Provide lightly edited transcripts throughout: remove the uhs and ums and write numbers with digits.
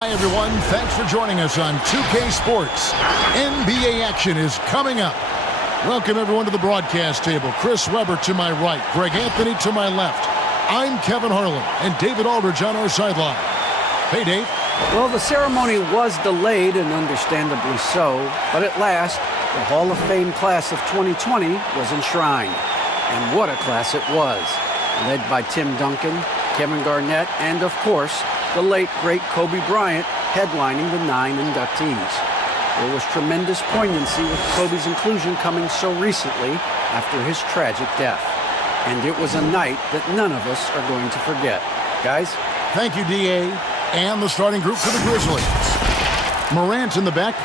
Hi, everyone. Thanks for joining us on 2K Sports. NBA action is coming up. Welcome, everyone, to the broadcast table. Chris Webber to my right, Greg Anthony to my left. I'm Kevin Harlan, and David Aldridge on our sideline. Hey, Dave. Well, the ceremony was delayed, and understandably so, but at last, the Hall of Fame class of 2020 was enshrined. And what a class it was. Led by Tim Duncan, Kevin Garnett, and, of course, the late, great Kobe Bryant headlining the 9 inductees. There was tremendous poignancy with Kobe's inclusion coming so recently after his tragic death. And it was a night that none of us are going to forget. Guys? Thank you, D.A. And the starting group for the Grizzlies. Morant in the back,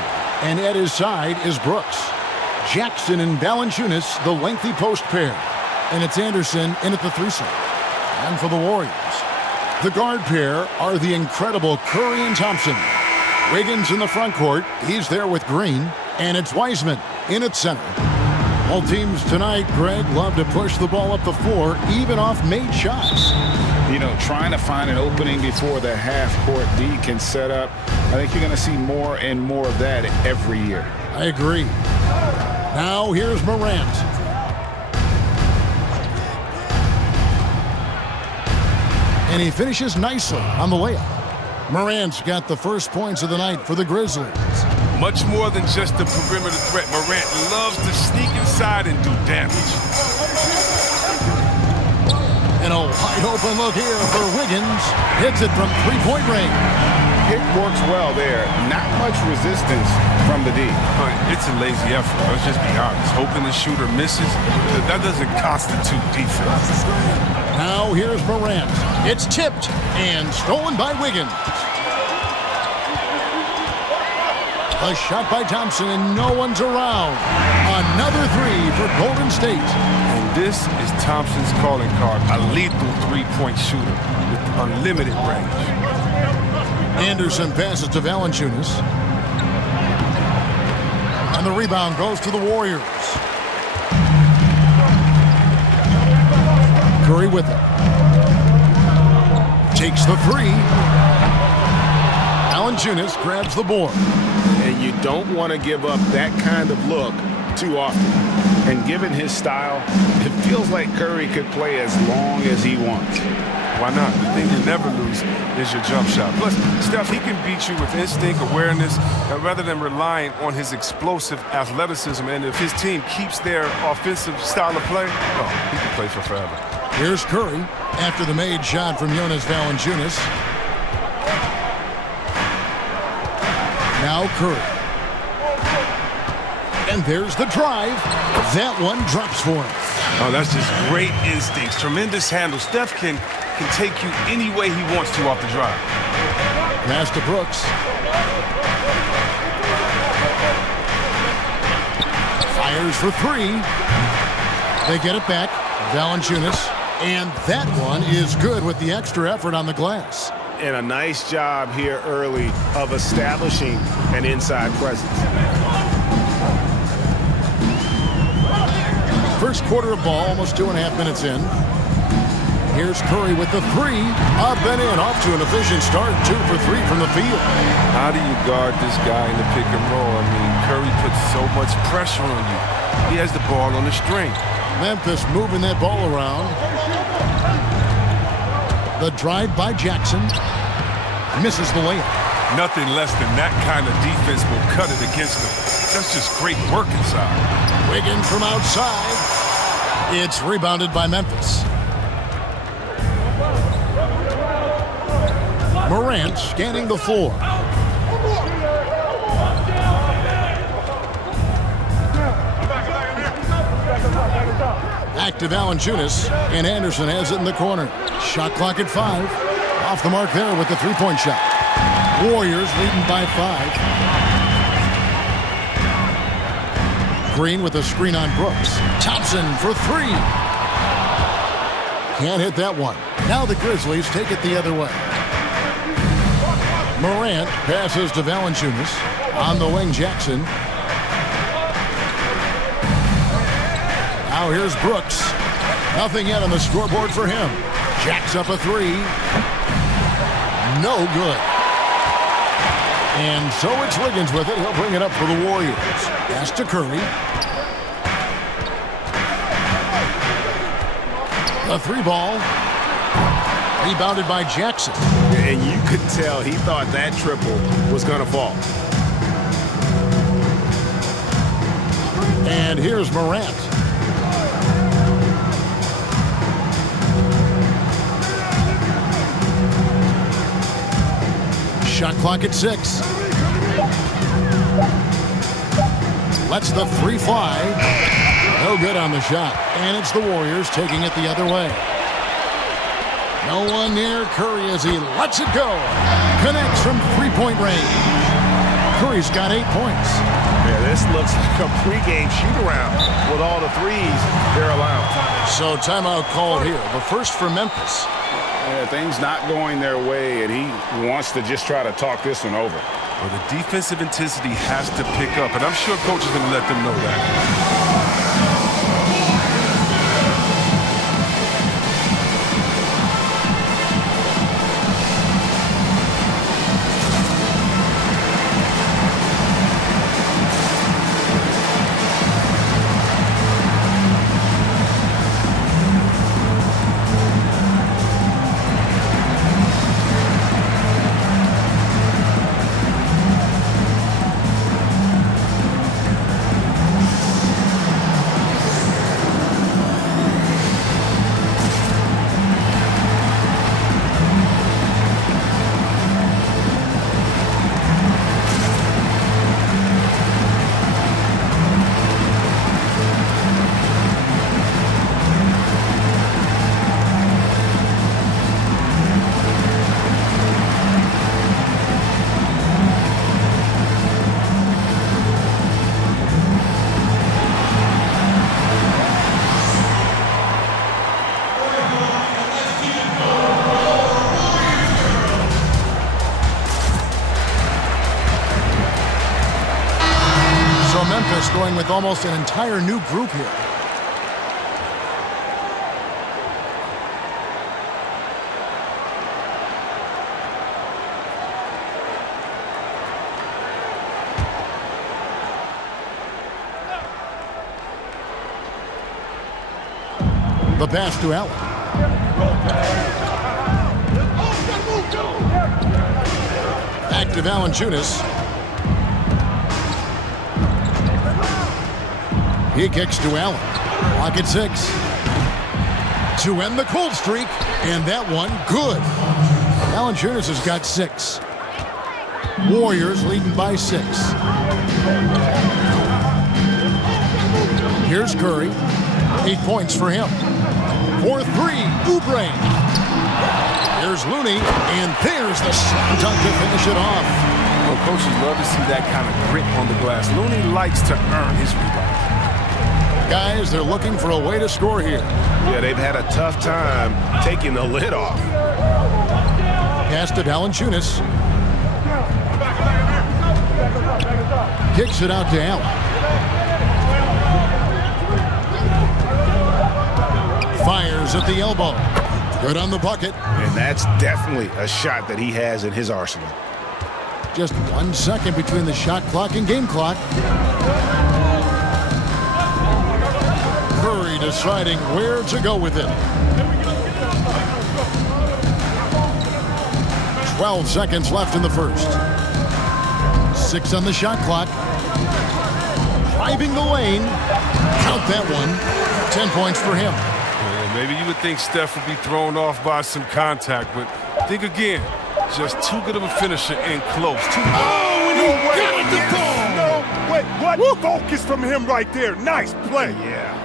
and at his side is Brooks. Jackson and Valanciunas, the lengthy post pair. And it's Anderson in at the threesome. And for the Warriors, the guard pair are the incredible Curry and Thompson. Wiggins in the front court. He's there with Green. And it's Wiseman in at center. All teams tonight, Greg, love to push the ball up the floor, even off made shots. You know, trying to find an opening before the half-court D can set up. I think you're going to see more and more of that every year. I agree. Now here's Morant. And he finishes nicely on the layup. Morant's got the first points of the night for the Grizzlies. Much more than just a perimeter threat. Morant loves to sneak inside and do damage. And a wide open look here for Wiggins. Hits it from three-point range. Pick works well there. Not much resistance from the D. It's a lazy effort. Let's just be honest. Hoping the shooter misses, that doesn't constitute defense. Now here's Morant. It's tipped and stolen by Wiggins. A shot by Thompson, and no one's around. Another three for Golden State. And this is Thompson's calling card, a lethal three-point shooter with unlimited range. Anderson passes to Valanciunas. And the rebound goes to the Warriors. Curry with it. Takes the three. Valanciunas grabs the board. And you don't want to give up that kind of look too often. And given his style, it feels like Curry could play as long as he wants. Why not? The thing you never lose is your jump shot. Plus, Steph, he can beat you with instinct, awareness, rather than relying on his explosive athleticism. And if his team keeps their offensive style of play, oh, he can play for forever. Here's Curry after the made shot from Jonas Valanciunas. Now Curry. And there's the drive. That one drops for him. Oh, that's just great instincts. Tremendous handle. Steph can take you any way he wants to off the drive. Pass to Brooks. Fires for three. They get it back. Valanciunas. And that one is good with the extra effort on the glass. And a nice job here early of establishing an inside presence. First quarter of ball, almost 2.5 minutes in. Here's Curry with the three. Up and in, off to an efficient start. 2 for 3 from the field. How do you guard this guy in the pick and roll? I mean, Curry puts so much pressure on you. He has the ball on the string. Memphis moving that ball around. The drive by Jackson. Misses the layup. Nothing less than that kind of defense will cut it against them. That's just great work inside. Wiggins from outside. It's rebounded by Memphis. Morant scanning the floor. Back to Valanciunas, and Anderson has it in the corner. Shot clock at 5. Off the mark there with the three-point shot. Warriors leading by 5. Green with a screen on Brooks. Thompson for 3. Can't hit that one. Now the Grizzlies take it the other way. Morant passes to Valanciunas. On the wing, Jackson. Now here's Brooks. Nothing yet on the scoreboard for him. Jacks up a 3. No good. And so it's Wiggins with it. He'll bring it up for the Warriors. Pass to Curry. The three ball. Rebounded by Jackson. And you could tell he thought that triple was going to fall. And here's Morant. Shot clock at 6. Lets the three fly. No good on the shot. And it's the Warriors taking it the other way. No one near Curry as he lets it go. Connects from three-point range. Curry's got 8 points. Yeah, this looks like a pregame shoot-around with all the threes they're allowing. So timeout called here. The first for Memphis. Yeah, things not going their way, and he wants to just try to talk this one over. Well, the defensive intensity has to pick up, and I'm sure coach is going to let them know that. Memphis going with almost an entire new group here. The pass to Allen. Back to Valanciunas. He kicks to Allen. Clock at 6. To end the cold streak. And that one, good. Valanciunas has got 6. Warriors leading by 6. Here's Curry. 8 points for him. 4-3, Oubre. Here's Looney, and there's the slam dunk to finish it off. Well, coaches love to see that kind of grit on the glass. Looney likes to earn his rebounds. Guys, they're looking for a way to score here. Yeah, they've had a tough time taking the lid off. Pass to Valanciunas. Kicks it out to Allen. Fires at the elbow. Good on the bucket. And that's definitely a shot that he has in his arsenal. Just 1 second between the shot clock and game clock. Curry deciding where to go with it. 12 seconds left in the first. 6 on the shot clock. Driving the lane. Count that one. 10 points for him. Maybe you would think Steph would be thrown off by some contact, but think again. Just too good of a finisher in close. Oh, and he got it to fall. No, wait, what? Woo. Focus from him right there. Nice play. Yeah.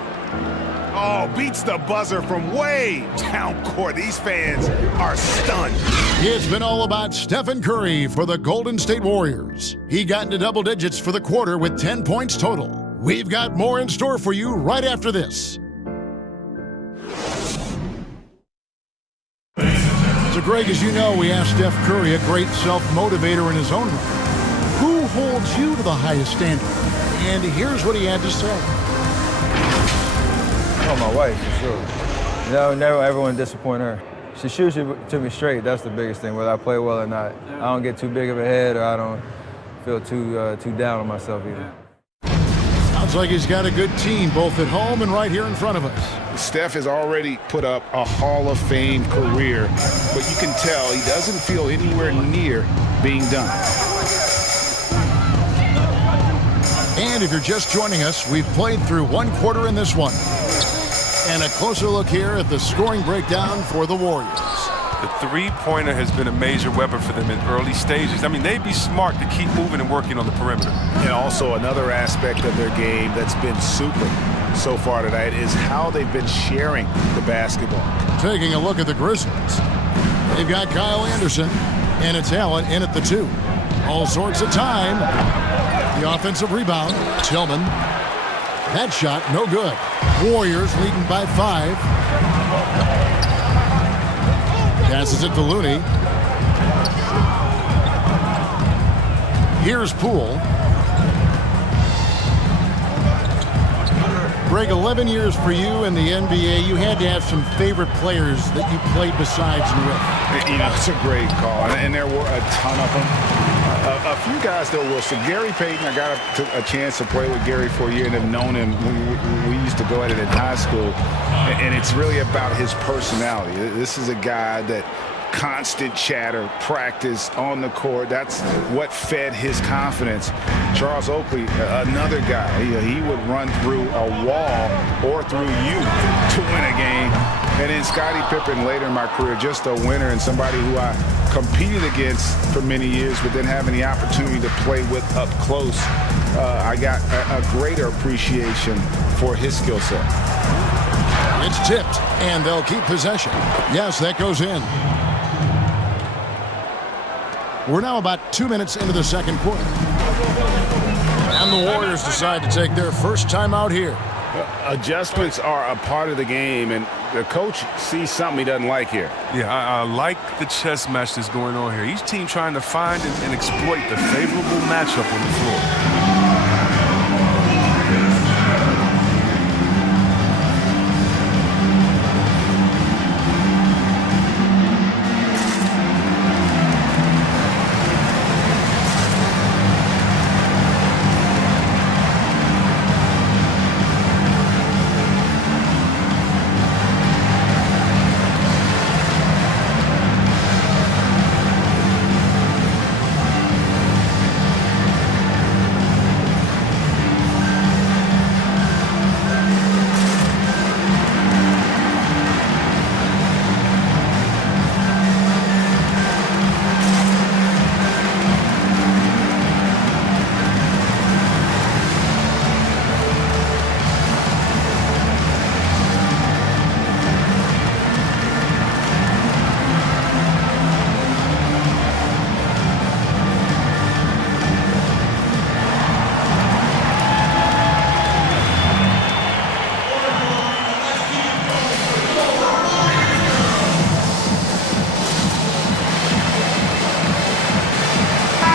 Oh, beats the buzzer from way down court. These fans are stunned. It's been all about Stephen Curry for the Golden State Warriors. He got into double digits for the quarter with 10 points total. We've got more in store for you right after this. So, Greg, as you know, we asked Steph Curry, a great self-motivator in his own right, who holds you to the highest standard? And here's what he had to say. Oh, my wife, for sure. You know, never ever want to disappoint her. She shoots it to me straight. That's the biggest thing, whether I play well or not. I don't get too big of a head, or I don't feel too down on myself either. Sounds like he's got a good team both at home and right here in front of us. Steph has already put up a Hall of Fame career, but you can tell he doesn't feel anywhere near being done. And if you're just joining us, we've played through one quarter in this one. And a closer look here at the scoring breakdown for the Warriors. The three-pointer has been a major weapon for them in early stages. I mean, they'd be smart to keep moving and working on the perimeter. And also another aspect of their game that's been super so far tonight is how they've been sharing the basketball. Taking a look at the Grizzlies. They've got Kyle Anderson and a talent in at the 2. All sorts of time. The offensive rebound, Tillman. That shot, no good. Warriors leading by 5. Passes it to Looney. Here's Poole. Greg, 11 years for you in the NBA. You had to have some favorite players that you played besides and with. You know, it's a great call, and there were a ton of them. A few guys, though, will. So Gary Payton, I got a chance to play with Gary for a year and have known him. We used to go at it in high school, and it's really about his personality. This is a guy that constant chatter, practice on the court. That's what fed his confidence. Charles Oakley, another guy, he would run through a wall or through you to win a game. And then Scottie Pippen later in my career, just a winner and somebody who I competed against for many years, but then having the opportunity to play with up close, I got a greater appreciation for his skill set. It's tipped, and they'll keep possession. Yes, that goes in. We're now about 2 minutes into the second quarter. And the Warriors decide to take their first timeout here. Adjustments are a part of the game, and the coach sees something he doesn't like here. Yeah, I like the chess match that's going on here. Each team trying to find and exploit the favorable matchup on the floor.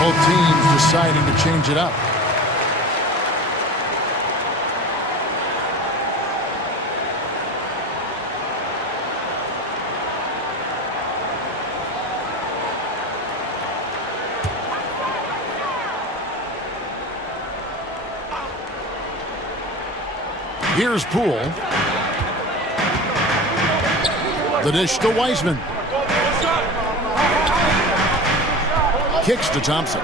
Both teams deciding to change it up. Here's Poole. The dish to Wiseman. Kicks to Thompson.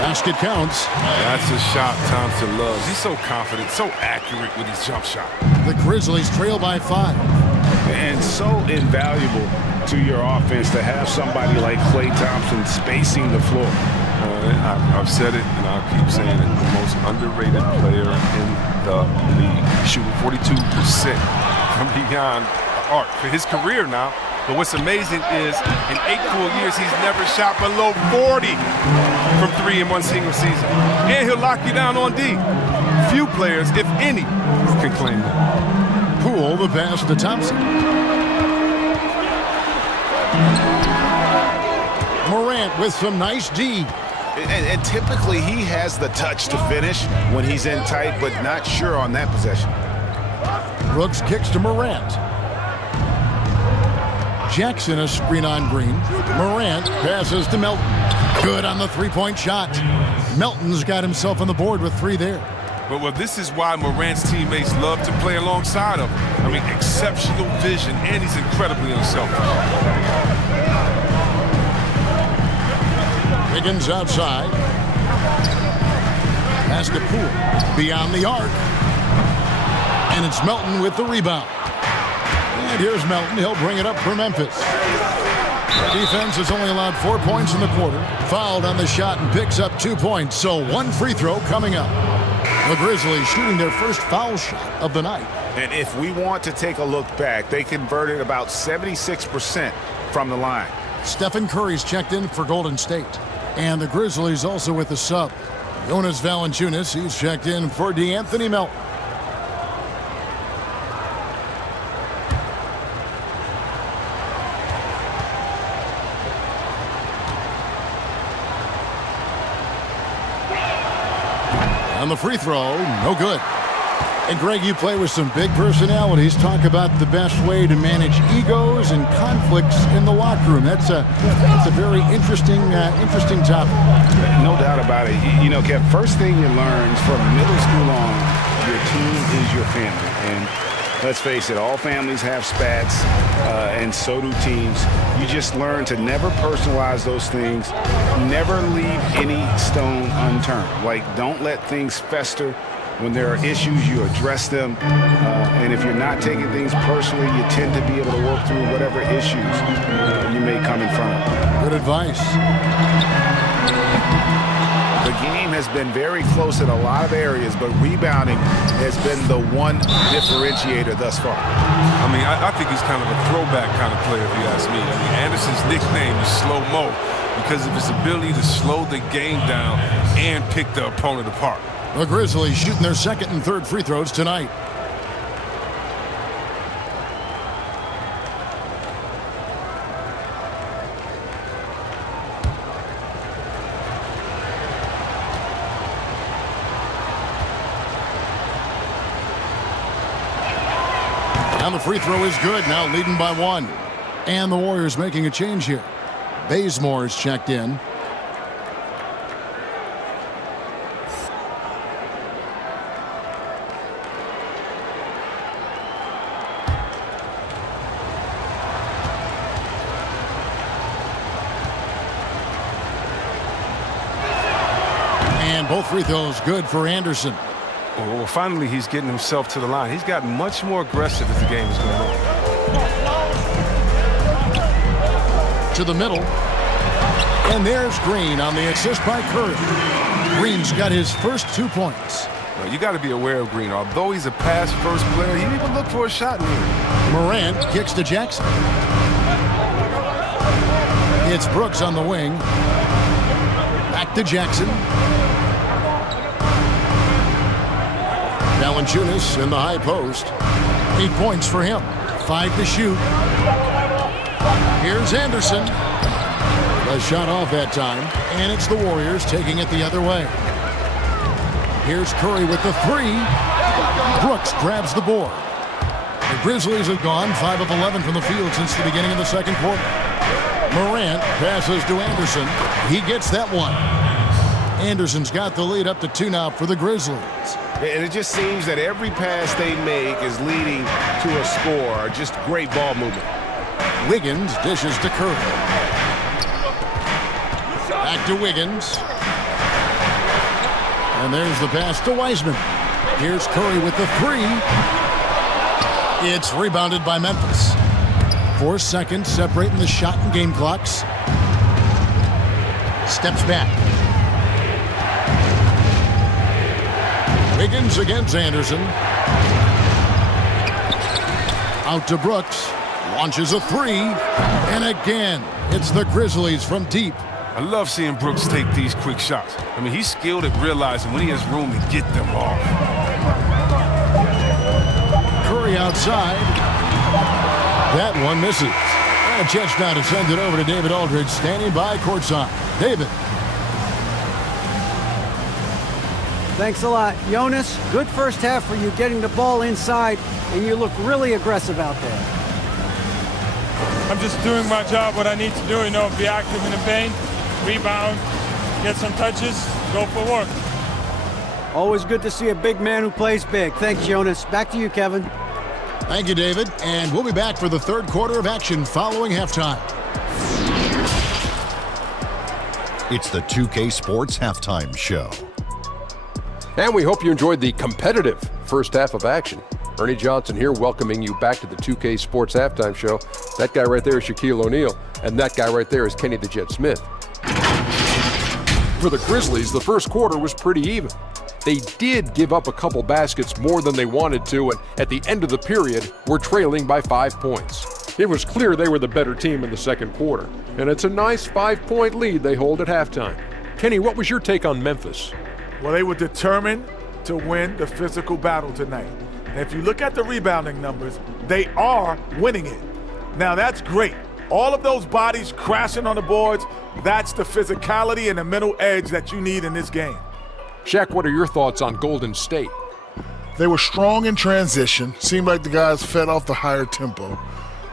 Basket counts. That's a shot Thompson loves. He's so confident, so accurate with his jump shot. The Grizzlies trail by 5. And so invaluable to your offense to have somebody like Klay Thompson spacing the floor. I've said it, and I'll keep saying it. The most underrated player in the league. Shooting 42% from beyond the arc for his career now. But what's amazing is in 8 full years, he's never shot below 40 from 3 in one single season. And he'll lock you down on D. Few players, if any, can claim that. Poole the pass to Thompson. Morant with some nice D. And typically he has the touch to finish when he's in tight, but not sure on that possession. Brooks kicks to Morant. Jackson a screen on Green. Morant passes to Melton. Good on the three-point shot. Melton's got himself on the board with 3 there. Well, this is why Morant's teammates love to play alongside him. I mean, exceptional vision, and he's incredibly unselfish. Wiggins outside. Pass to Poole. Beyond the arc. And it's Melton with the rebound. And here's Melton. He'll bring it up for Memphis. Defense has only allowed 4 points in the quarter. Fouled on the shot and picks up 2 points. So 1 free throw coming up. The Grizzlies shooting their first foul shot of the night. And if we want to take a look back, they converted about 76% from the line. Stephen Curry's checked in for Golden State. And the Grizzlies also with the sub. Jonas Valanciunas, he's checked in for DeAnthony Melton. On the free throw, no good. And Greg, you play with some big personalities. Talk about the best way to manage egos and conflicts in the locker room. That's a very interesting topic. No doubt about it. You know, Kev, first thing you learn from middle school on, your team is your family. And let's face it, all families have spats, and so do teams. You just learn to never personalize those things. Never leave any stone unturned. Like, don't let things fester. When there are issues, you address them. And if you're not taking things personally, you tend to be able to work through whatever issues you may come in front of. Good advice. The game has been very close in a lot of areas, but rebounding has been the one differentiator thus far. I mean, I think he's kind of a throwback kind of player, if you ask me. I mean, Anderson's nickname is Slow-Mo because of his ability to slow the game down and pick the opponent apart. The Grizzlies shooting their second and third free throws tonight. And the free throw is good, now leading by 1. And the Warriors making a change here. Bazemore's checked in. And both free throws good for Anderson. Well, finally, he's getting himself to the line. He's gotten much more aggressive as the game is going on. To the middle. And there's Green on the assist by Curry. Green's got his first 2 points. Well, you got to be aware of Green. Although he's a pass-first player, he didn't even look for a shot in here. Morant kicks to Jackson. It's Brooks on the wing. Back to Jackson. Valanciunas in the high post. 8 points for him. 5 to shoot. Here's Anderson. A shot off that time. And it's the Warriors taking it the other way. Here's Curry with the 3. Brooks grabs the board. The Grizzlies have gone 5 of 11 from the field since the beginning of the second quarter. Morant passes to Anderson. He gets that one. Anderson's got the lead up to 2 now for the Grizzlies. And it just seems that every pass they make is leading to a score. Just great ball movement. Wiggins dishes to Curry. Back to Wiggins. And there's the pass to Wiseman. Here's Curry with the 3. It's rebounded by Memphis. 4 seconds separating the shot and game clocks. Steps back. Wiggins against Anderson. Out to Brooks. Launches a 3. And again, it's the Grizzlies from deep. I love seeing Brooks take these quick shots. I mean, he's skilled at realizing when he has room to get them off. Curry outside. That one misses. And a chance now to send it over to David Aldridge, standing by courtside. David. Thanks a lot, Jonas. Good first half for you getting the ball inside, and you look really aggressive out there. I'm just doing my job, what I need to do, be active in the paint, rebound, get some touches, go for work. Always good to see a big man who plays big. Thanks, Jonas. Back to you, Kevin. Thank you, David. And we'll be back for the third quarter of action following halftime. It's the 2K Sports Halftime Show. And we hope you enjoyed the competitive first half of action. Ernie Johnson here, welcoming you back to the 2K Sports Halftime Show. That guy right there is Shaquille O'Neal, and that guy right there is Kenny the Jet Smith. For the Grizzlies, the first quarter was pretty even. They did give up a couple baskets more than they wanted to, and at the end of the period, were trailing by 5 points. It was clear they were the better team in the second quarter, and it's a nice 5-point lead they hold at halftime. Kenny, what was your take on Memphis? Well, they were determined to win the physical battle tonight. And if you look at the rebounding numbers, they are winning it. Now, that's great. All of those bodies crashing on the boards, that's the physicality and the mental edge that you need in this game. Shaq, what are your thoughts on Golden State? They were strong in transition. Seemed like the guys fed off the higher tempo.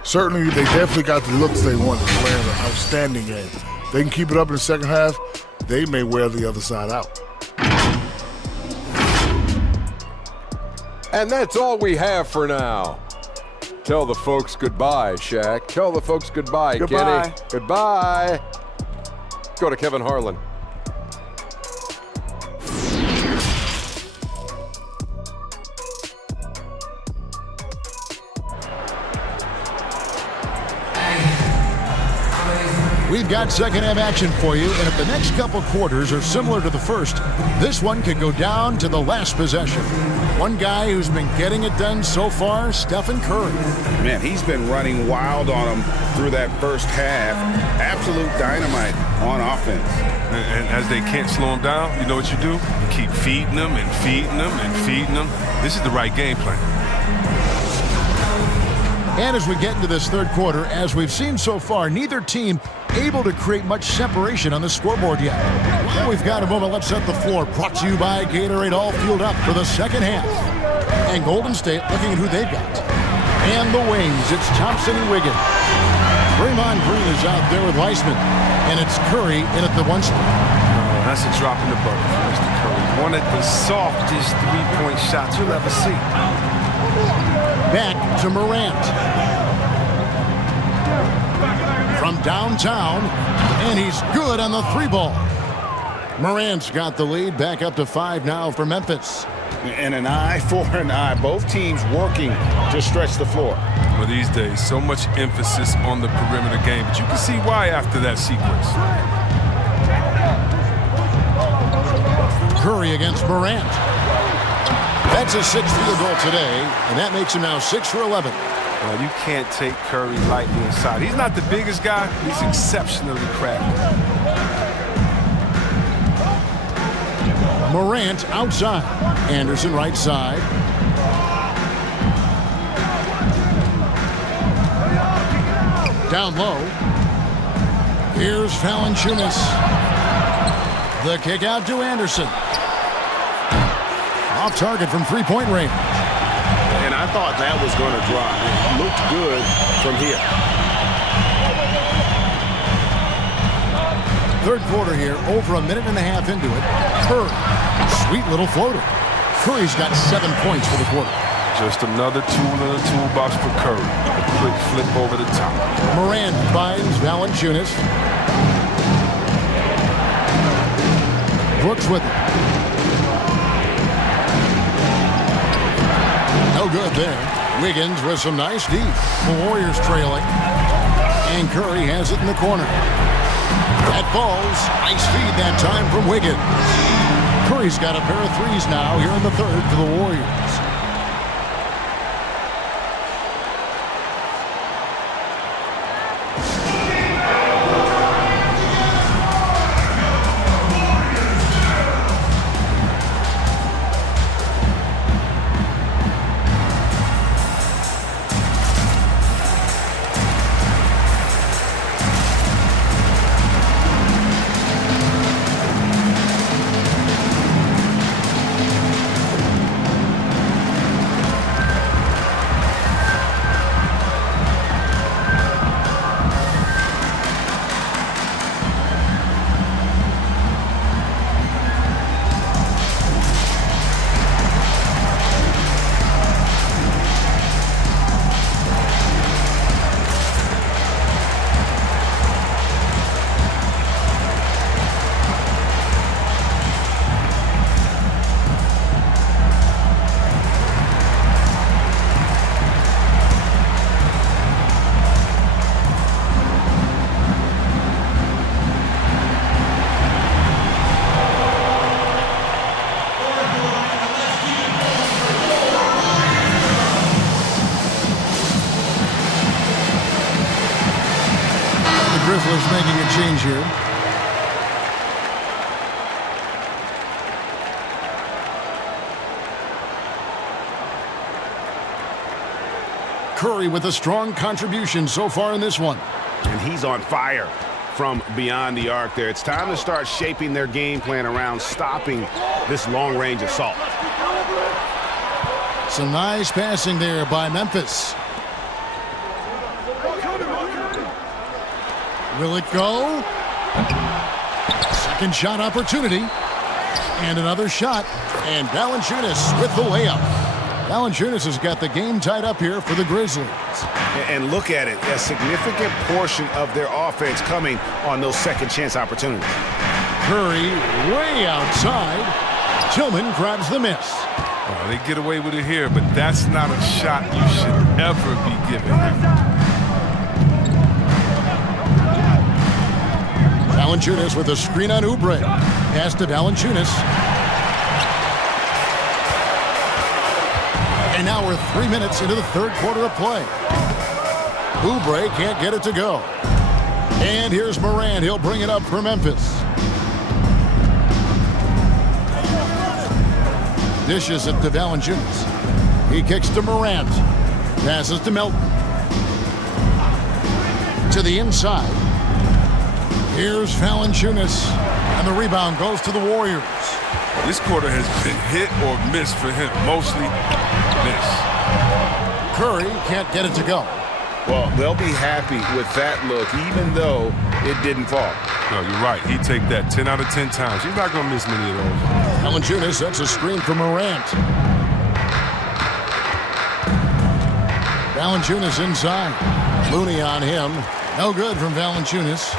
Certainly, they definitely got the looks they wanted, playing an outstanding game. They can keep it up in the second half, they may wear the other side out. And that's all we have for now. Tell the folks goodbye, Shaq. Tell the folks goodbye, Goodbye. Kenny. Goodbye. Go to Kevin Harlan. We've got second half action for you, and if the next couple quarters are similar to the first, this one could go down to the last possession. One guy who's been getting it done so far, Stephen Curry. Man, he's been running wild on him through that first half. Absolute dynamite on offense. And as they can't slow him down, you know what you do? You keep feeding them and feeding them and feeding them. This is the right game plan. And as we get into this third quarter, as we've seen so far, neither team able to create much separation on the scoreboard yet. Well, we've got a moment. Let's set the floor. Brought to you by Gatorade, all fueled up for the second half. And Golden State looking at who they've got. And the wings, it's Thompson and Wiggins. Draymond Green is out there with Weissman. And it's Curry in at the one spot. That's a drop in the bucket for Mr. Curry. One of the softest three-point shots you'll ever see. Back to Morant. From downtown, and he's good on the three ball. Morant's got the lead, back up to 5 now for Memphis. And an eye for an eye. Both teams working to stretch the floor. Well, these days, so much emphasis on the perimeter game, but you can see why after that sequence. Curry against Morant. That's a 6th field goal today, and that makes him now 6 for 11. Well, you can't take Curry lightly inside. He's not the biggest guy. He's exceptionally crafty. Morant outside. Anderson right side. Down low. Here's Valanciunas. The kick out to Anderson. Off target from three-point range. And I thought that was going to drop. It looked good from here. Third quarter here, over a minute and a half into it. Curry, sweet little floater. Curry's got 7 points for the quarter. Just another tool in the toolbox for Curry. A quick flip over the top. Morant finds Valanciunas. Brooks with it. No good there. Wiggins with some nice D. The Warriors trailing. And Curry has it in the corner. That falls. Nice feed that time from Wiggins. Curry's got a pair of threes now here in the third for the Warriors. change here. Curry with a strong contribution so far in this one. And he's on fire from beyond the arc there. It's time to start shaping their game plan around stopping this long-range assault. Some nice passing there by Memphis. Will it go? Second shot opportunity. And another shot. And Valanciunas with the layup. Valanciunas has got the game tied up here for the Grizzlies. And look at it, a significant portion of their offense coming on those second chance opportunities. Curry way outside. Tillman grabs the miss. Oh, they get away with it here, but that's not a shot you should ever be given. Valanciunas with a screen on Oubre. Pass to Valanciunas. And now we're 3 minutes into the third quarter of play. Oubre can't get it to go. And here's Morant. He'll bring it up for Memphis. Dishes it to Valanciunas. He kicks to Morant. Passes to Melton. To the inside. Here's Valanciunas. And the rebound goes to the Warriors. This quarter has been hit or miss for him. Mostly miss. Curry can't get it to go. Well, they'll be happy with that look, even though it didn't fall. No, you're right. He'd take that 10 out of 10 times. He's not going to miss many of those. Valanciunas sets a screen for Morant. Valanciunas inside. Looney on him. No good from Valanciunas.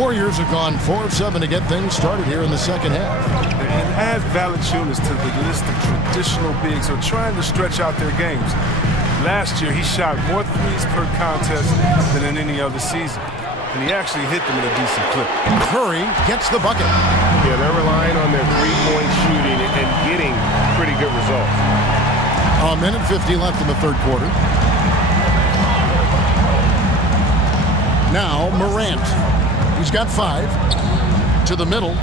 Warriors have gone 4 of 7 to get things started here in the second half. And add Valanciunas to the list of traditional bigs who are trying to stretch out their games. Last year, he shot more threes per contest than in any other season. And he actually hit them in a decent clip. Curry gets the bucket. Yeah, they're relying on their three-point shooting and getting pretty good results. A minute 50 left in the third quarter. Now, Morant. He's got 5. To the middle.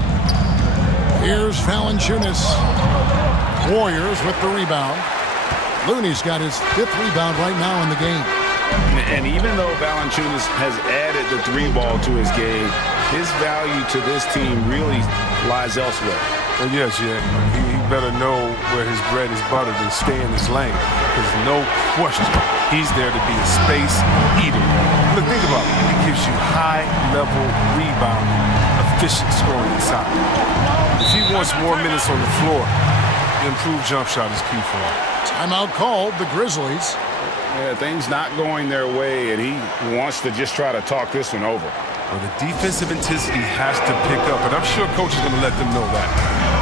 Here's Valanciunas. Warriors with the rebound. Looney's got his 5th rebound right now in the game. And even though Valanciunas has added the 3-ball to his game, his value to this team really lies elsewhere. Well, yes, yeah. He better know where his bread is buttered and stay in his lane. Because no question, he's there to be a space eater. Look, think about it. He gives you high-level rebounding, efficient scoring inside. If he wants more minutes on the floor, the improved jump shot is key for him. Timeout called, the Grizzlies. Yeah, things not going their way, and he wants to just try to talk this one over. Well, the defensive intensity has to pick up, and I'm sure coach is going to let them know that.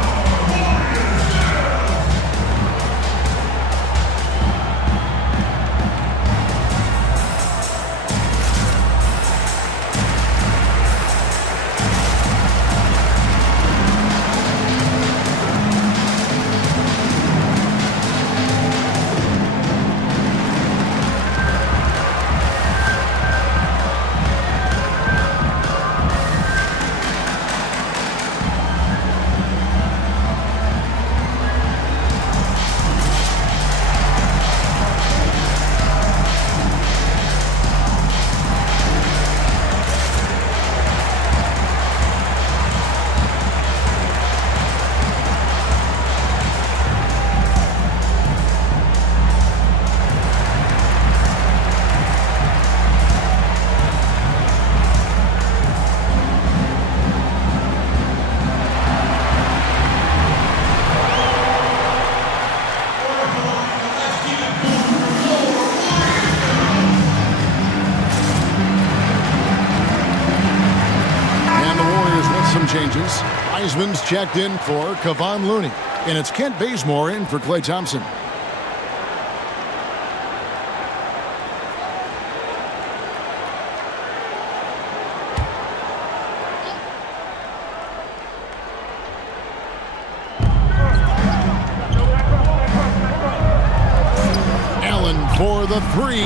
Changes. Heisman's checked in for Kevon Looney. And it's Kent Bazemore in for Klay Thompson. Allen for the 3.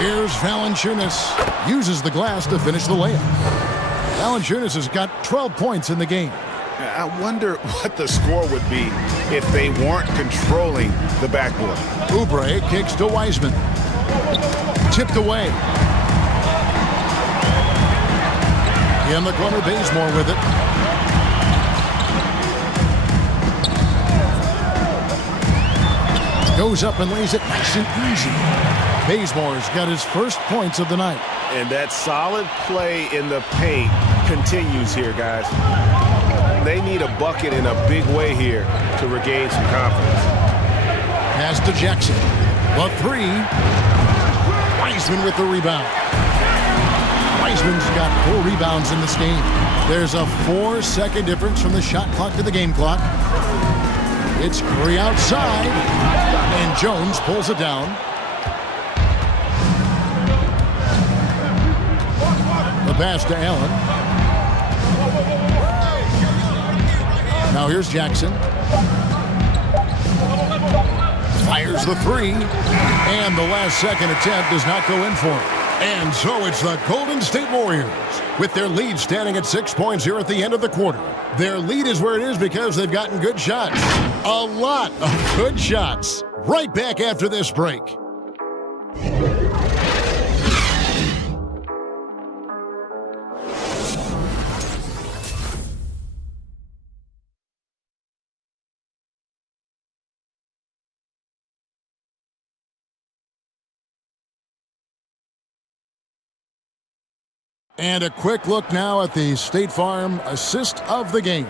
Here's Valanciunas. Uses the glass to finish the layup. Valanciunas has got 12 points in the game. I wonder what the score would be if they weren't controlling the backboard. Oubre kicks to Wiseman. Tipped away. In the corner, Bazemore with it. Goes up and lays it nice and easy. Bazemore's got his first points of the night. And that solid play in the paint continues here, guys. They need a bucket in a big way here to regain some confidence. Pass to Jackson. The three. Wiseman with the rebound. Wiseman's got 4 rebounds in this game. There's a 4-second difference from the shot clock to the game clock. It's Curry outside, and Jones pulls it down. The pass to Allen. Now here's Jackson. Fires the three, and the last-second attempt does not go in for it. And so it's the Golden State Warriors with their lead standing at 6 points here at the end of the quarter. Their lead is where it is because they've gotten good shots. A lot of good shots. Right back after this break. And a quick look now at the State Farm assist of the game.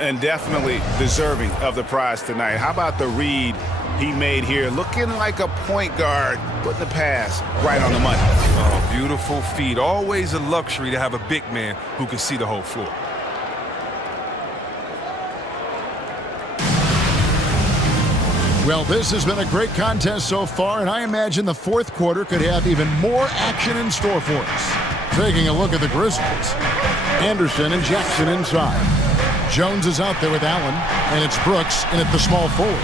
And definitely deserving of the prize tonight. How about the read he made here? Looking like a point guard, putting the pass right on the money. Oh, beautiful feed. Always a luxury to have a big man who can see the whole floor. Well, this has been a great contest so far, and I imagine the fourth quarter could have even more action in store for us. Taking a look at the Grizzlies. Anderson and Jackson inside. Jones is out there with Allen, and it's Brooks in at the small forward.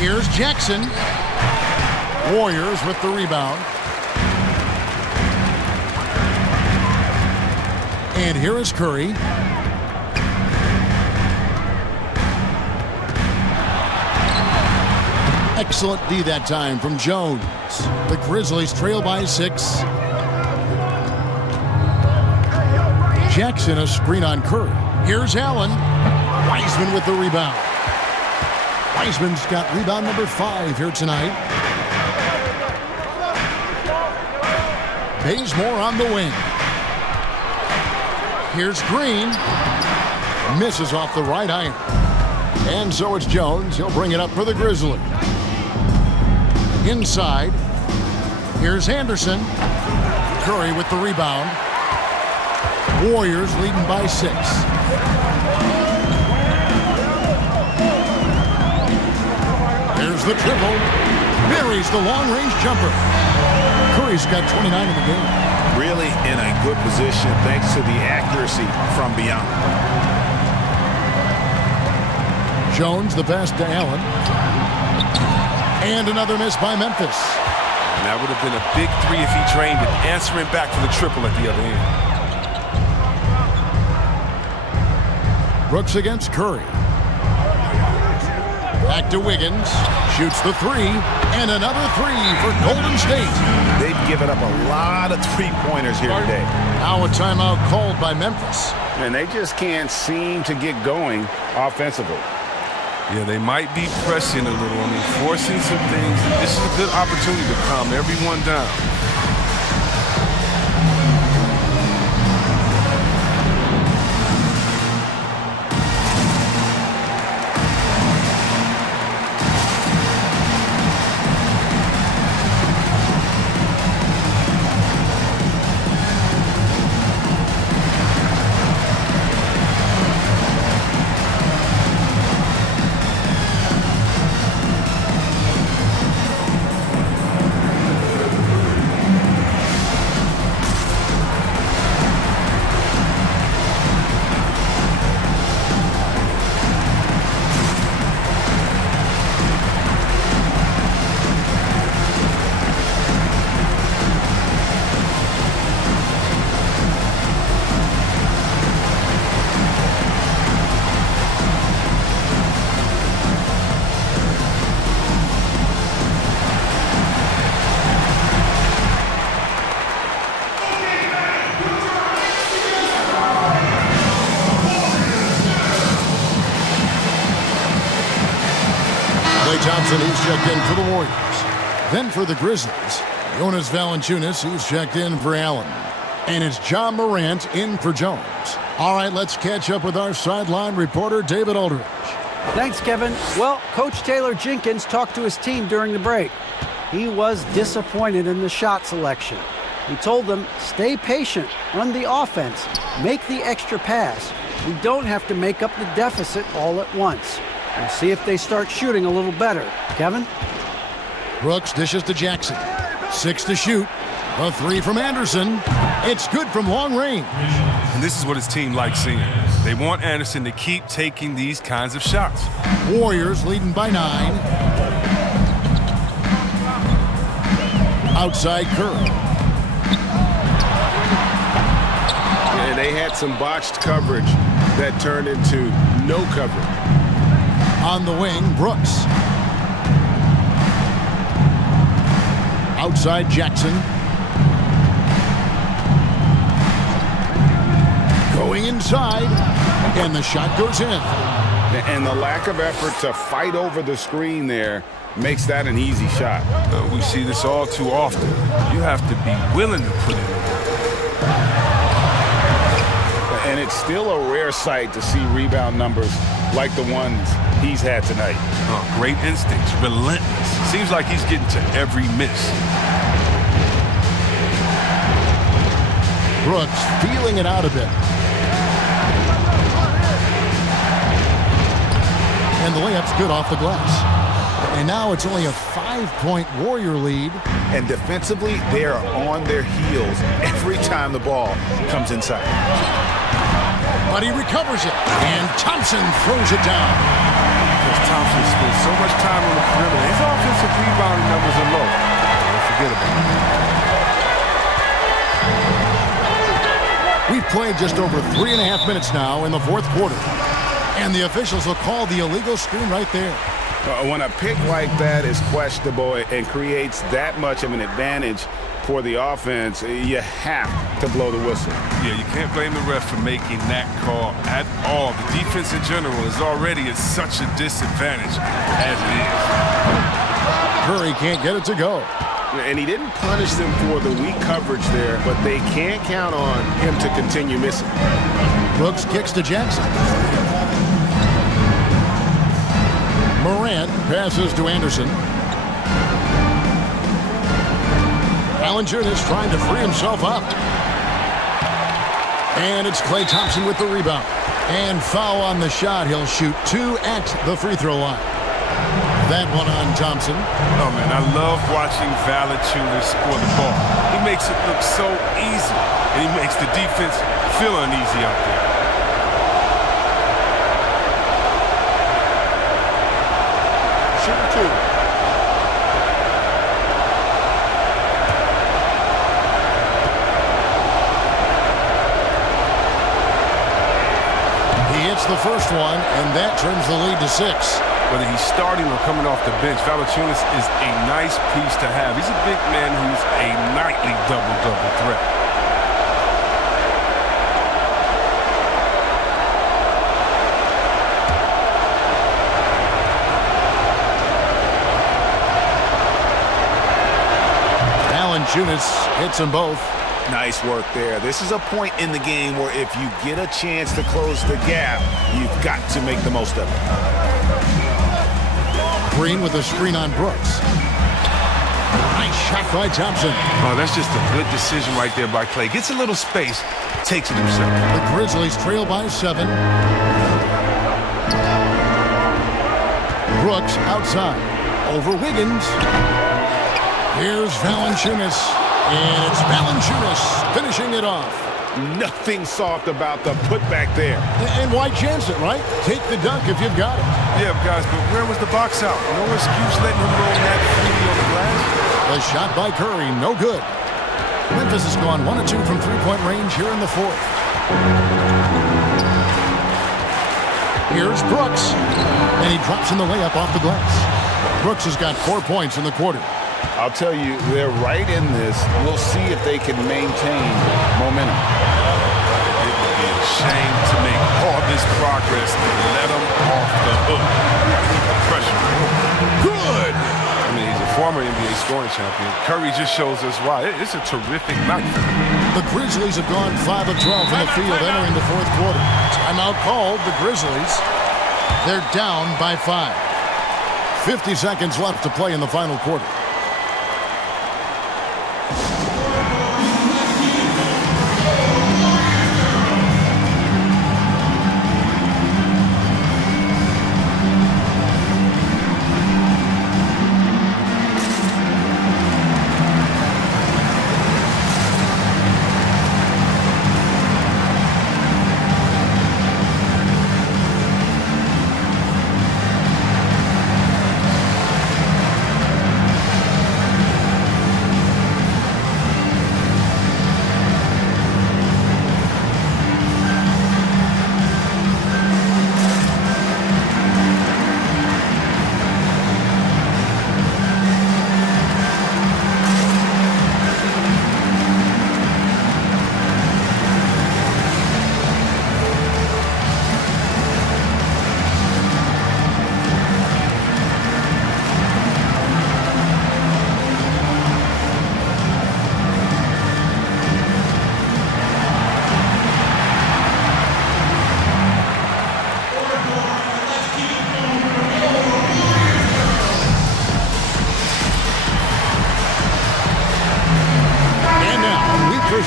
Here's Jackson. Warriors with the rebound. And here is Curry. Excellent D that time from Jones. The Grizzlies trail by 6. Jackson a screen on Curry. Here's Allen. Wiseman with the rebound. Wiseman's got rebound number 5 here tonight. Bazemore on the wing. Here's Green. Misses off the right iron. And so it's Jones. He'll bring it up for the Grizzlies. Inside, here's Anderson. Curry with the rebound. Warriors leading by 6. There's the triple. Buries the long-range jumper. Curry's got 29 in the game. Really in a good position thanks to the accuracy from beyond. Jones, the pass to Allen. And another miss by Memphis. And that would have been a big 3 if he drained it, answering back for the triple at the other end. Brooks against Curry. Back to Wiggins. Shoots the 3. And another 3 for Golden State. They've given up a lot of three-pointers here today. Now a timeout called by Memphis. And they just can't seem to get going offensively. Yeah, they might be pressing a little. I mean, forcing some things. This is a good opportunity to calm everyone down. Thompson, he's checked in for the Warriors. Then for the Grizzlies, Jonas Valanciunas, he's checked in for Allen. And it's John Morant in for Jones. All right, let's catch up with our sideline reporter, David Aldridge. Thanks, Kevin. Well, Coach Taylor Jenkins talked to his team during the break. He was disappointed in the shot selection. He told them, stay patient, run the offense, make the extra pass. We don't have to make up the deficit all at once. We'll see if they start shooting a little better. Kevin? Brooks dishes to Jackson. 6 to shoot. A 3 from Anderson. It's good from long range. And this is what his team likes seeing. They want Anderson to keep taking these kinds of shots. Warriors leading by 9. Outside Curry. And they had some botched coverage that turned into no coverage. On the wing, Brooks. Outside Jackson. Going inside, and the shot goes in. And the lack of effort to fight over the screen there makes that an easy shot. We see this all too often. You have to be willing to put it in. And it's still a rare sight to see rebound numbers like the ones he's had tonight. Oh, great instincts, relentless. Seems like he's getting to every miss. Brooks feeling it out a bit. And the layup's good off the glass. And now it's only a 5-point Warrior lead. And defensively, they are on their heels every time the ball comes inside. But he recovers it. And Thompson throws it down. Because Thompson spends so much time on the perimeter. His offensive rebounding numbers are low. Don't forget about it. We've played just over 3.5 minutes now in the fourth quarter. And the officials will call the illegal screen right there. When a pick like that is questionable and creates that much of an advantage for the offense, you have to blow the whistle. Yeah, you can't blame the ref for making that call at all. The defense in general is already at such a disadvantage as it is. Curry can't get it to go. And he didn't punish them for the weak coverage there, but they can't count on him to continue missing. Brooks kicks to Jackson. Morant passes to Anderson. Valanciunas trying to free himself up. And it's Klay Thompson with the rebound. And foul on the shot. He'll shoot 2 at the free throw line. That one on Thompson. Oh, man, I love watching Valanciunas score the ball. He makes it look so easy, and he makes the defense feel uneasy out there. Shooting 2. He hits the first one, and that turns the lead to 6. Whether he's starting or coming off the bench, Valanciunas is a nice piece to have. He's a big man who's a nightly double-double threat. Valanciunas hits them both. Nice work there. This is a point in the game where if you get a chance to close the gap, you've got to make the most of it. Green with a screen on Brooks. Nice shot by Thompson. Oh, that's just a good decision right there by Klay. Gets a little space, takes it himself. The Grizzlies trail by 7. Brooks outside. Over Wiggins. Here's Valanciunas. And it's Valanciunas finishing it off. Nothing soft about the putback there. And why chance it, right? Take the dunk if you've got it. Yeah, guys, but where was the box out? No excuse letting him roll that freely on the glass. The shot by Curry, no good. Memphis has gone 1 of 2 from three-point range here in the fourth. Here's Brooks. And he drops in the layup off the glass. Brooks has got 4 points in the quarter. I'll tell you, they're right in this. We'll see if they can maintain momentum. It would be a shame to make all this progress and let them off the hook. Keep the pressure. Good good. I mean, he's a former NBA scoring champion. Curry just shows us why. It's a terrific night for him. The Grizzlies have gone 5 of 12 from the field entering the fourth quarter. Timeout called. The Grizzlies, they're down by 5. 50 seconds left to play in the final quarter.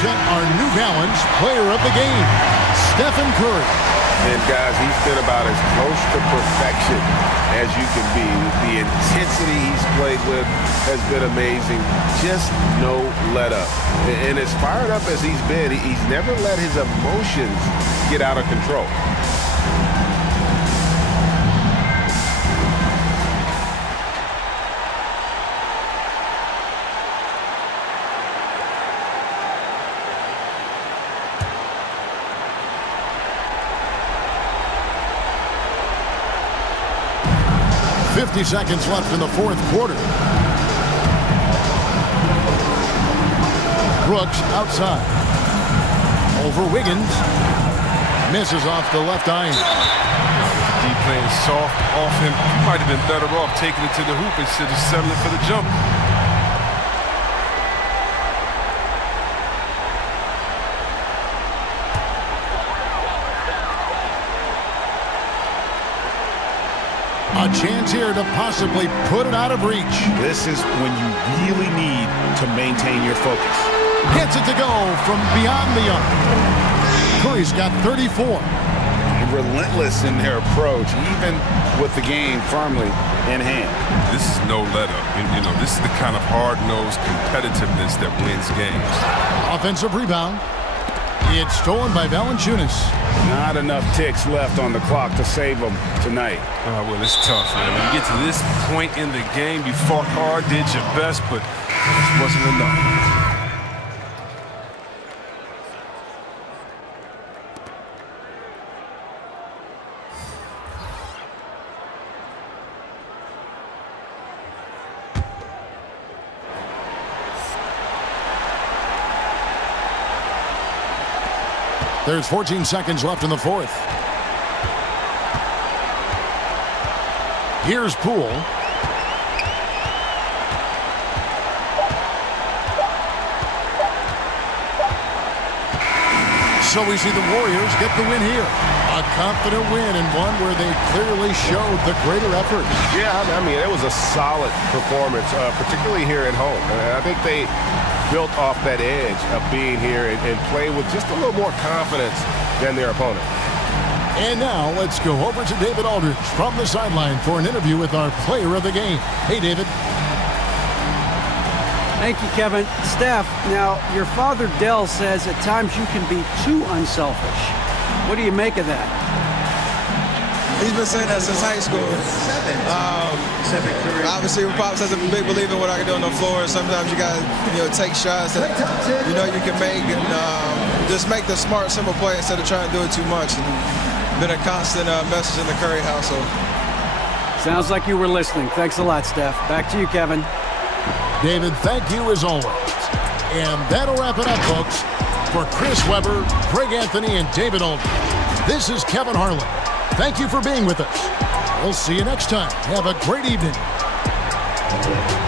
Our New Balance player of the game, Stephen Curry. And guys, he's been about as close to perfection as you can be. The intensity he's played with has been amazing. Just no let up. And as fired up as he's been, he's never let his emotions get out of control. Seconds left in the fourth quarter. Brooks outside. Over Wiggins. Misses off the left eye. D playing soft off him. He might have been better off taking it to the hoop instead of settling for the jump. A chance here to possibly put it out of reach. This is when you really need to maintain your focus. Gets it to go from beyond the arc. Curry's got 34. Relentless in their approach, even with the game firmly in hand. This is no let-up. You know, this is the kind of hard-nosed competitiveness that wins games. Offensive rebound. It's stolen by Valanciunas. Not enough ticks left on the clock to save them tonight. Well, it's tough, man. When you get to this point in the game, you fought hard, did your best, but it wasn't enough. There's 14 seconds left in the fourth. Here's Poole. So we see the Warriors get the win here. A confident win and one where they clearly showed the greater effort. Yeah, I mean, it was a solid performance, particularly here at home. I think they built off that edge of being here and play with just a little more confidence than their opponent. And now let's go over to David Aldridge from the sideline for an interview with our player of the game. Hey, David. Thank you, Kevin. Steph, now your father Dell says at times you can be too unselfish. What do you make of that? He's been saying that since high school. Obviously, Pops has a big belief in what I can do on the floor. Sometimes you got to, take shots that you can make and just make the smart, simple play instead of trying to do it too much. And been a constant message in the Curry household. Sounds like you were listening. Thanks a lot, Steph. Back to you, Kevin. David, thank you as always. And that'll wrap it up, folks. For Chris Webber, Greg Anthony, and David Aldridge, this is Kevin Harlan. Thank you for being with us. We'll see you next time. Have a great evening. Grizzlies.